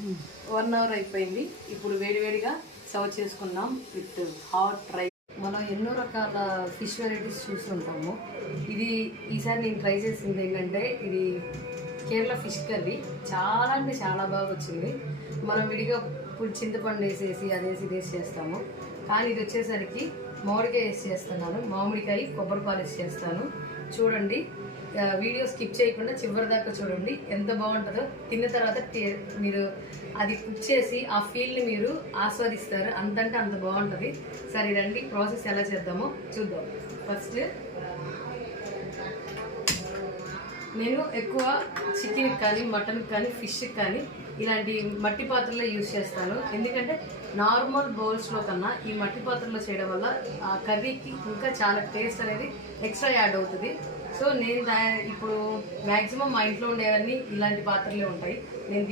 1 hour అయిపోయింది. ఇప్పుడు వేడివేడిగా సర్వ్ చేసుకుందాం విత్ హాట్ రైస్. మనం ఎన్నో రకాల ఫిష్ వెరైటీస్ చూస్తుంటాము. ఇది ఈసారి నేను ట్రై చేసింది ఏంటంటే ఇది కేరళ ఫిష్ కర్రీ. చాలా అంటే చాలా బాగా వచ్చింది. మనం విడిగా ఇప్పుడు చింతపండు వేసేసి అదేసి ఇదేసి చేస్తాము. కానీ ఇది వచ్చేసరికి మామిడికాయ వేసి చేస్తున్నాను. మామిడికాయ కొబ్బరి పాలు వేసి చేస్తాను. చూడండి, వీడియో స్కిప్ చేయకుండా చివరి దాకా చూడండి. ఎంత బాగుంటుందో తిన్న తర్వాత మీరు అది కుక్ చేసి ఆ ఫీల్ని మీరు ఆస్వాదిస్తారు. అంతంటే అంత బాగుంటుంది. సరే రండి, ప్రాసెస్ ఎలా చేద్దామో చూద్దాం. ఫస్ట్ నేను ఎక్కువ చికెన్కి కానీ మటన్కి కానీ ఫిష్కి కానీ ఇలాంటి మట్టి పాత్రలో యూజ్ చేస్తాను. ఎందుకంటే నార్మల్ బౌల్స్లో కన్నా ఈ మట్టి పాత్రలో చేయడం వల్ల ఆ కర్రీకి ఇంకా చాలా టేస్ట్ అనేది ఎక్స్ట్రా యాడ్ అవుతుంది. సో నేను ఇప్పుడు మ్యాక్సిమం మా ఇంట్లో ఉండేవన్నీ ఇలాంటి పాత్రలే ఉంటాయి. నేను